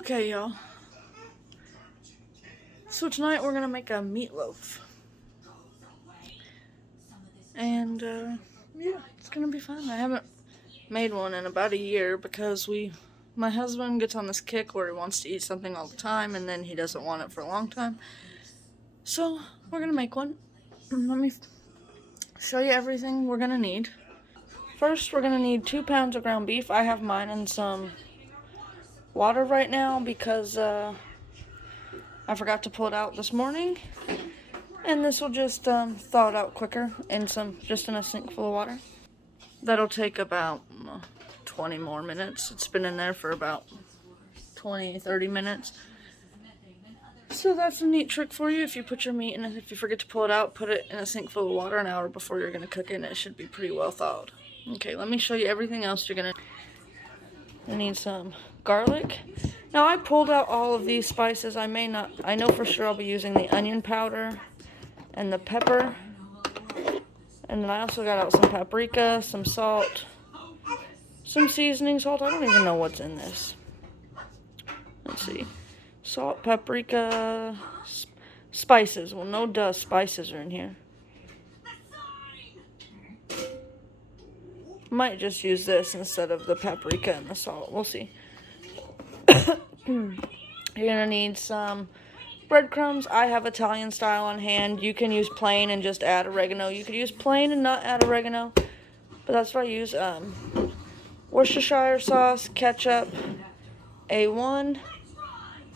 Okay, y'all. So tonight we're gonna make a meatloaf. And, yeah, it's gonna be fun. I haven't made one in about a year because my husband gets on this kick where he wants to eat something all the time and then he doesn't want it for a long time. So, we're gonna make one. Let me show you everything we're gonna need. First, we're gonna need 2 pounds of ground beef. I have mine in some water right now because, I forgot to pull it out this morning. And this will just thaw it out quicker in a sink full of water. That'll take about 20 more minutes. It's been in there for about 20-30 minutes. So that's a neat trick for you. If you put your meat in, if you forget to pull it out, put it in a sink full of water an hour before you're going to cook it, and it should be pretty well thawed. Okay, let me show you everything else you're going to need. Some garlic. Now I pulled out all of these spices. I know for sure I'll be using the onion powder and the pepper. And then I also got out some paprika, some salt, some seasoning salt. I don't even know what's in this. Let's see. Salt, paprika, spices. Well, no duh, spices are in here. Might just use this instead of the paprika and the salt. We'll see. You're gonna need some breadcrumbs. I have Italian style on hand. You can use plain and just add oregano. You could use plain and not add oregano, but that's what I use. Worcestershire sauce, ketchup, A1.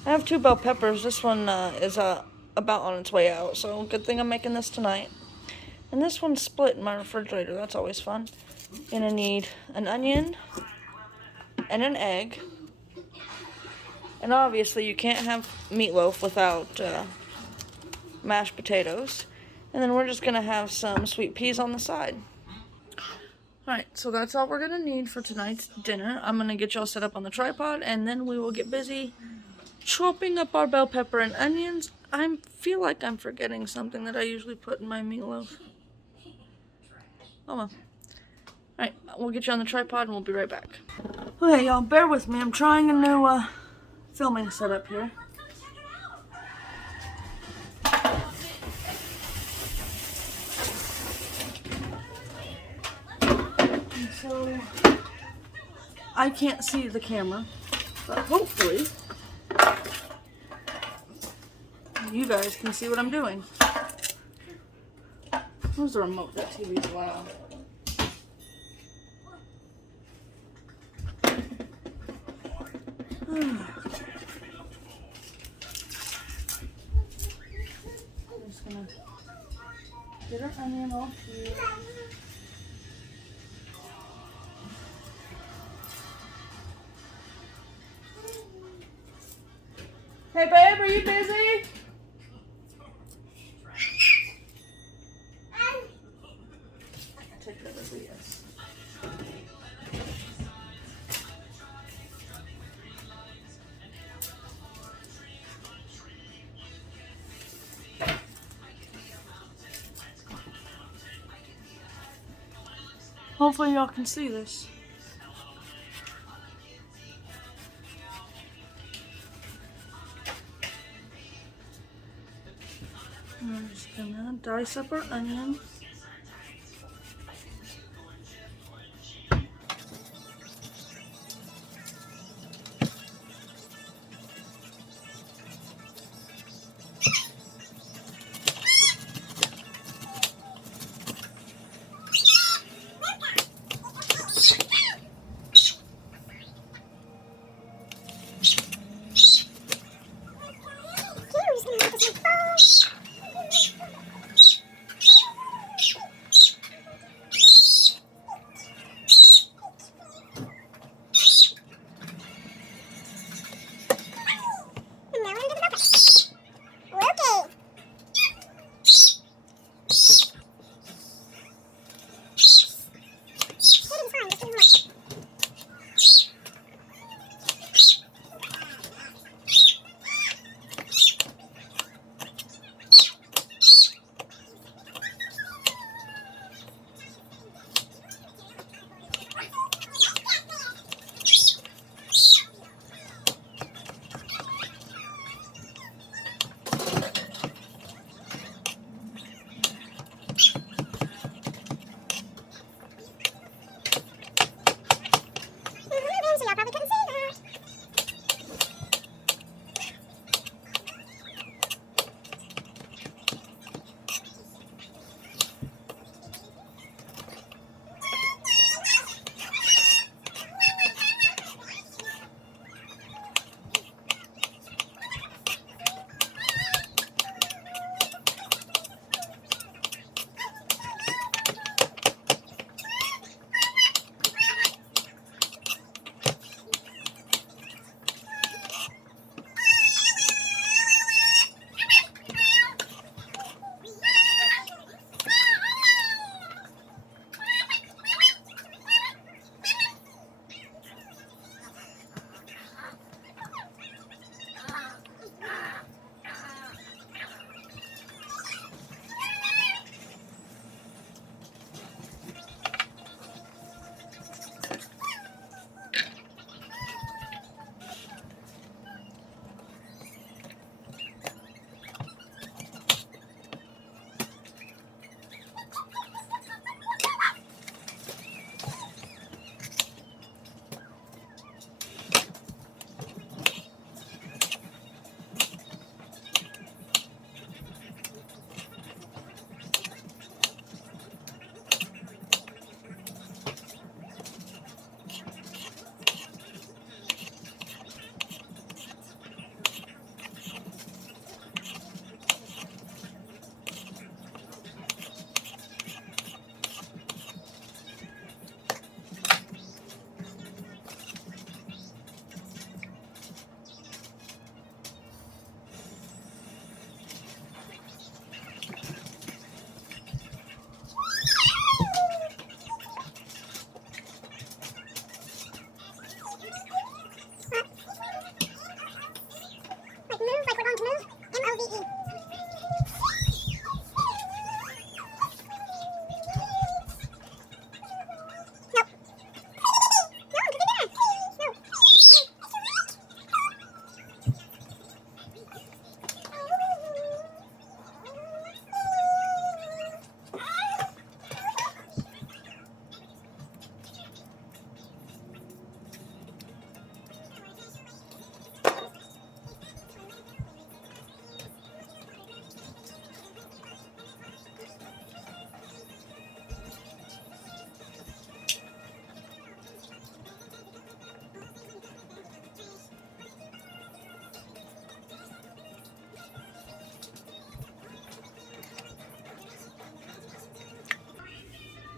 I have 2 bell peppers. This one is about on its way out, so good thing I'm making this tonight. And this one's split in my refrigerator. That's always fun. You're gonna need an onion and an egg. And obviously you can't have meatloaf without mashed potatoes. And then we're just going to have some sweet peas on the side. Alright, so that's all we're going to need for tonight's dinner. I'm going to get y'all set up on the tripod, and then we will get busy chopping up our bell pepper and onions. I feel like I'm forgetting something that I usually put in my meatloaf. Oh well. Alright, we'll get you on the tripod and we'll be right back. Okay, y'all, bear with me. I'm trying a new filming setup here. And so I can't see the camera, but hopefully you guys can see what I'm doing. Where's the remote? That TV's loud. Gonna get our onion off here. Hey babe, are you busy? Take that as a yes. Hopefully y'all can see this. I'm just gonna dice up our onion.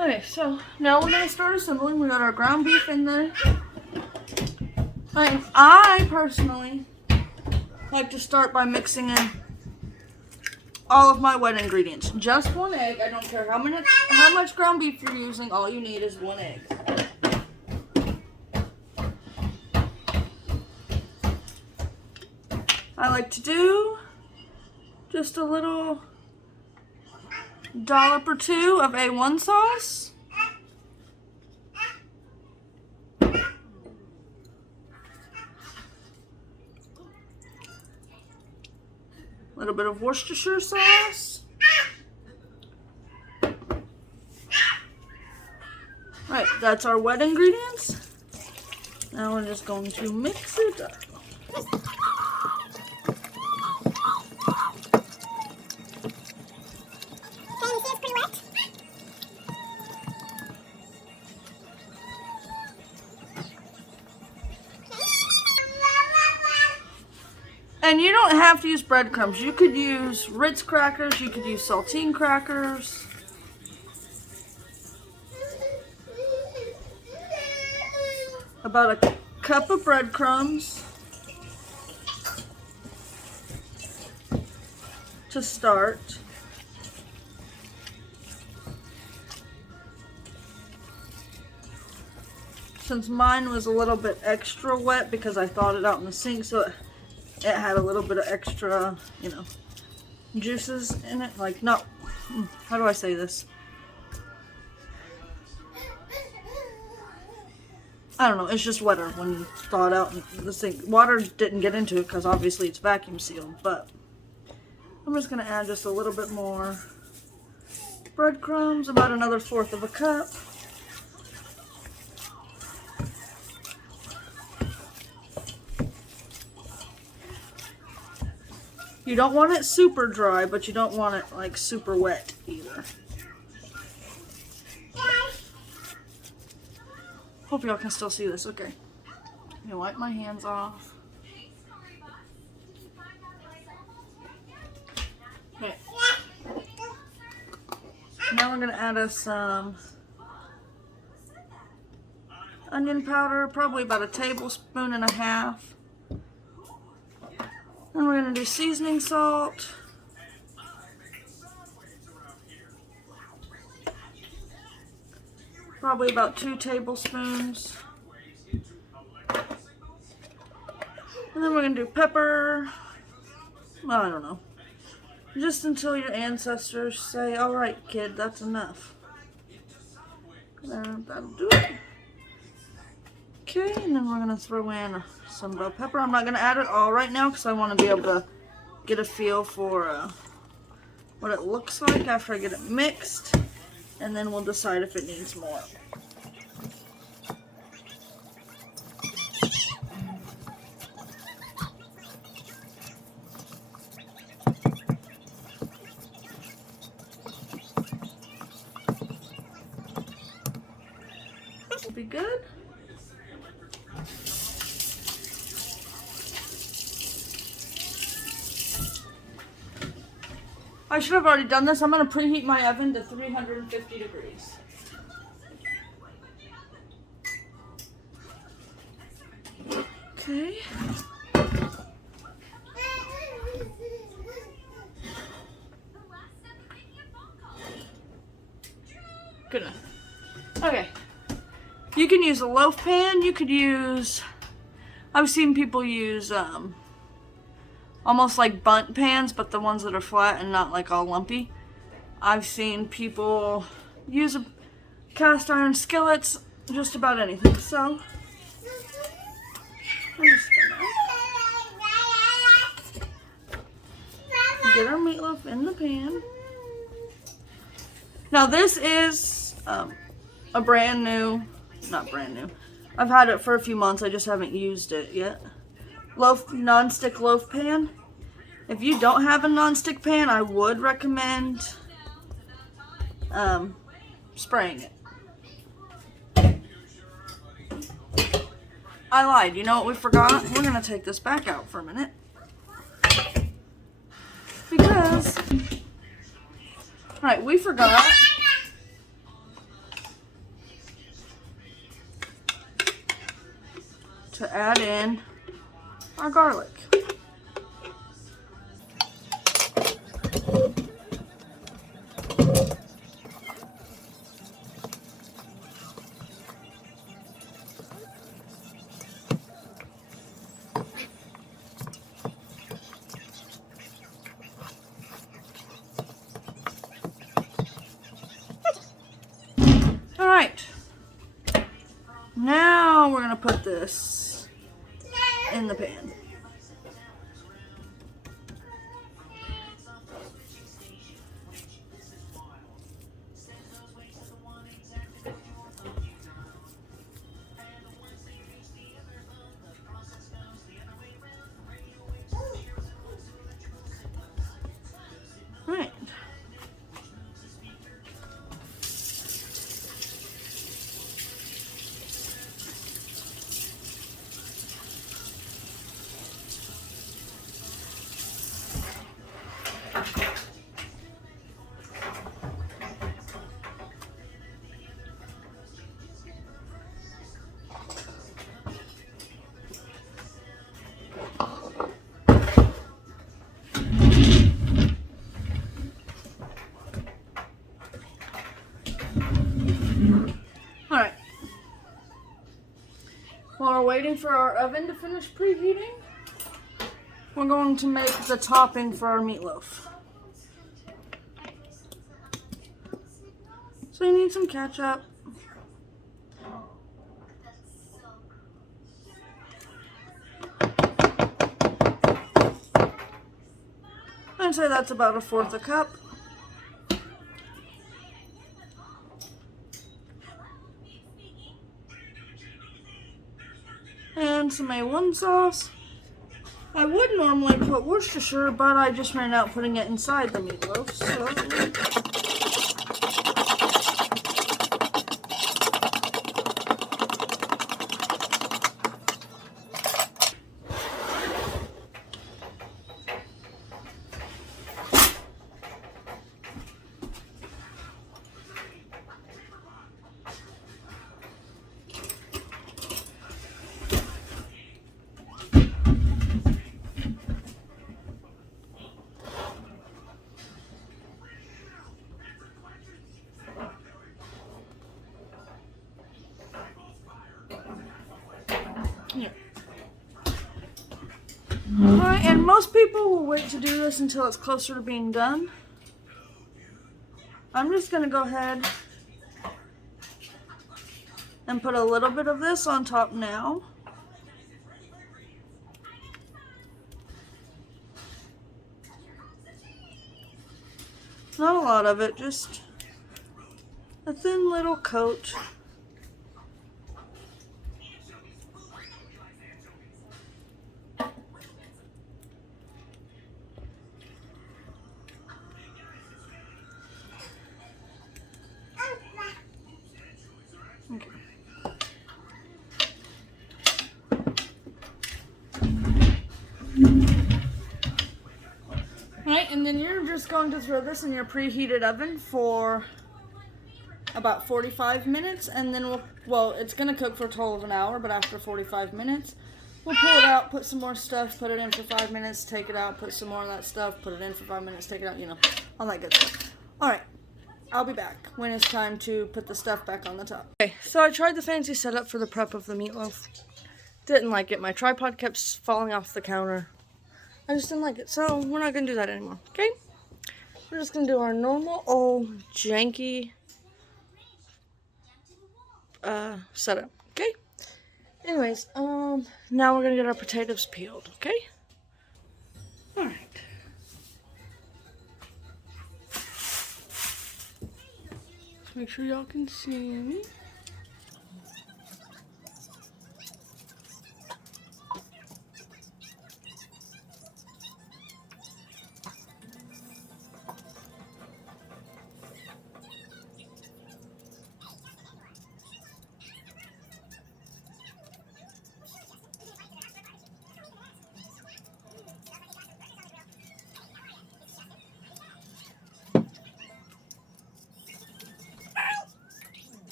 Okay, so now we're gonna start assembling. We got our ground beef in there. I personally like to start by mixing in all of my wet ingredients. Just one egg. I don't care how much ground beef you're using. All you need is one egg. I like to do just a little dollop or two of A1 sauce. A little bit of Worcestershire sauce. Right, that's our wet ingredients. Now we're just going to mix it up. And you don't have to use breadcrumbs. You could use Ritz crackers. You could use saltine crackers. About a cup of breadcrumbs to start. Since mine was a little bit extra wet because I thawed it out in the sink, so it had a little bit of extra, you know, juices in it. Like, not, how do I say this? I don't know, it's just wetter when you thaw it out in the sink. Water didn't get into it because obviously it's vacuum sealed, but I'm just going to add just a little bit more breadcrumbs, about another 1/4 of a cup. You don't want it super dry, but you don't want it like super wet either. Hope y'all can still see this. Okay. Let me wipe my hands off. Okay. Now we're going to add us some onion powder, probably about 1.5 tablespoons. Then we're going to do seasoning salt. Probably about 2 tablespoons. And then we're going to do pepper. Well, I don't know. Just until your ancestors say, all right, kid, that's enough. That'll do it. Okay, and then we're going to throw in some bell pepper. I'm not going to add it all right now because I want to be able to get a feel for what it looks like after I get it mixed. And then we'll decide if it needs more. This will be good. I should have already done this. I'm going to preheat my oven to 350 degrees. Okay. Good enough. Okay. You can use a loaf pan. You could use, I've seen people use almost like bundt pans, but the ones that are flat and not like all lumpy. I've seen people use cast iron skillets, just about anything. So, I'm just gonna get our meatloaf in the pan. Now this is a brand new, not brand new, I've had it for a few months, I just haven't used it yet. Non-stick loaf pan. If you don't have a non-stick pan, I would recommend spraying it. I lied. You know what we forgot? We're going to take this back out for a minute. Because, right, we forgot to add in our garlic. Alright, now we're going to put this in the pan. Alright. Alright. While we're waiting for our oven to finish preheating, we're going to make the topping for our meatloaf. So you need some ketchup. I'd say that's about 1/4 cup. And some A1 sauce. I would normally put Worcestershire, but I just ran out putting it inside the meatloaf, so... Yeah. Alright, and most people will wait to do this until it's closer to being done. I'm just going to go ahead and put a little bit of this on top now. Not a lot of it, just a thin little coat. Okay. Alright, and then you're just going to throw this in your preheated oven for about 45 minutes, and then it's going to cook for a total of an hour, but after 45 minutes, we'll pull it out, put some more stuff, put it in for 5 minutes, take it out, put some more of that stuff, put it in for 5 minutes, take it out, all that good stuff. Alright, I'll be back when it's time to put the stuff back on the top. Okay, so I tried the fancy setup for the prep of the meatloaf. Didn't like it. My tripod kept falling off the counter. I just didn't like it, so we're not going to do that anymore, okay? We're just going to do our normal old janky setup, okay? Anyways, now we're going to get our potatoes peeled, okay? Alright. Make sure y'all can see me.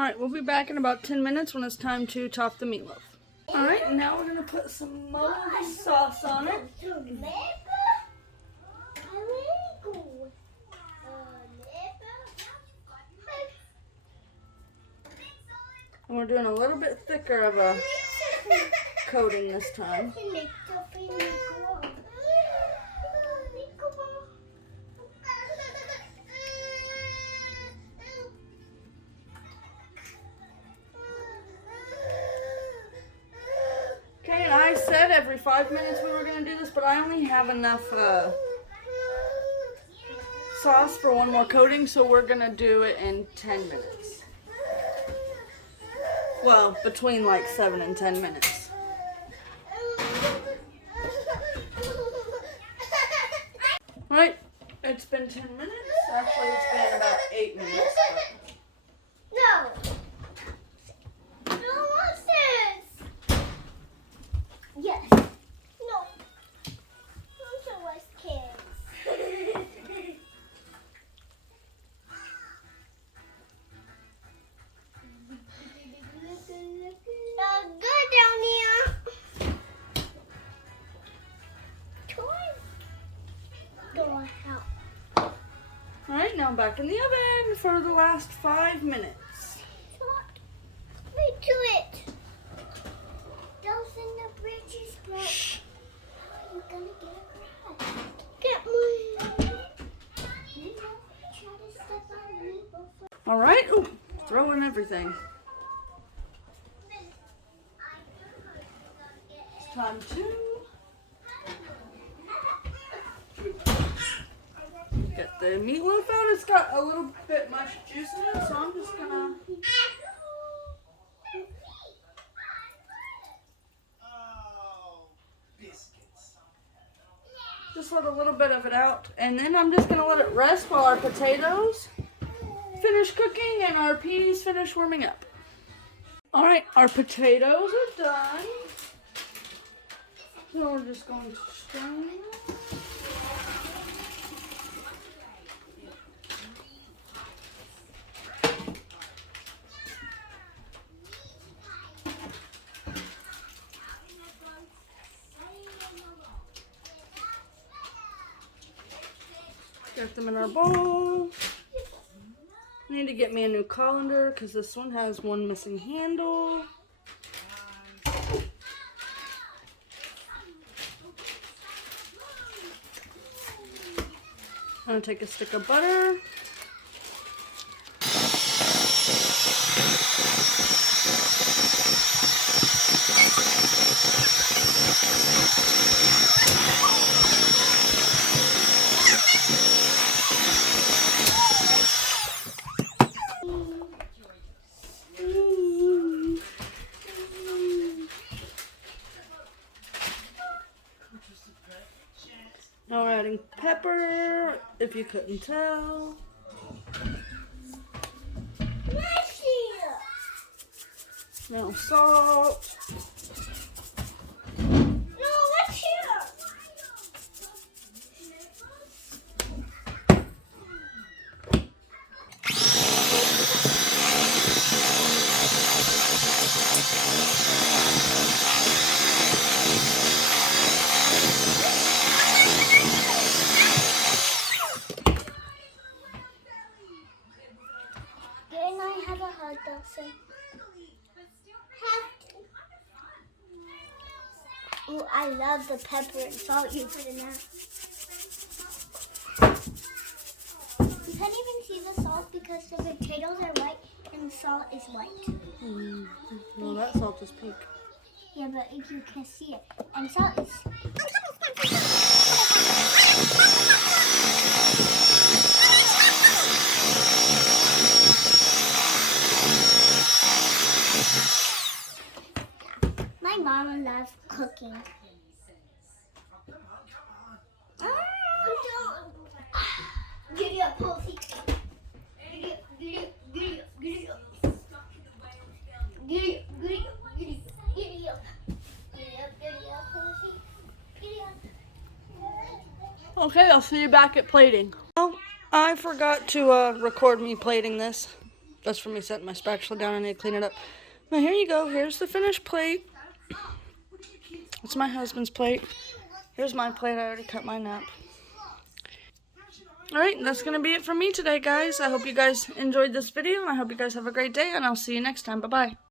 Alright, we'll be back in about 10 minutes when it's time to top the meatloaf. Alright, now we're going to put some mold sauce on it. And we're doing a little bit thicker of a coating this time. Okay, and I said every 5 minutes we were going to do this, but I only have enough sauce for one more coating, so we're going to do it in 10 minutes. Well, between like 7 and 10 minutes. Alright, it's been 10 minutes. Actually, it's been about 8 minutes. No! No, what's this? Yes. No. Those are what's kids. Good down here. Door help. Alright, now back in the oven for the last 5 minutes. Wait to it. Those in the bridges, bro. You're gonna get it. Get one. Try to step on me before. Alright, throwing everything. It's time to get the meatloaf out. It's got a little bit much juice in it, so I'm just gonna just let a little bit of it out, and then I'm just gonna let it rest while our potatoes finish cooking and our peas finish warming up. Alright, our potatoes are done. So we're just going to strain them. Get them in our bowl. I need to get me a new colander because this one has one missing handle. I'm going to take a stick of butter. Now we're adding pepper, if you couldn't tell. Now salt. No, what's here? Didn't I have a hot dog say? Ooh, I love the pepper and salt you put in that. You can't even see the salt because the potatoes are white and the salt is white. Well, that salt is pink. Yeah, but if you can see it. And salt is... My mama loves cooking. Giddy up, pussy. Giddy up, giddy up, giddy up, giddy up. Giddy up, giddy up, giddy up, giddy up. Giddy up, giddy up, pussy. Giddy up. Okay, I'll see you back at plating. Well, I forgot to record me plating this. That's for me setting my spatula down. I need to clean it up. Now here you go. Here's the finished plate. It's my husband's plate. Here's my plate. I already cut mine up. Alright, that's going to be it for me today, guys. I hope you guys enjoyed this video, and I hope you guys have a great day, and I'll see you next time. Bye-bye.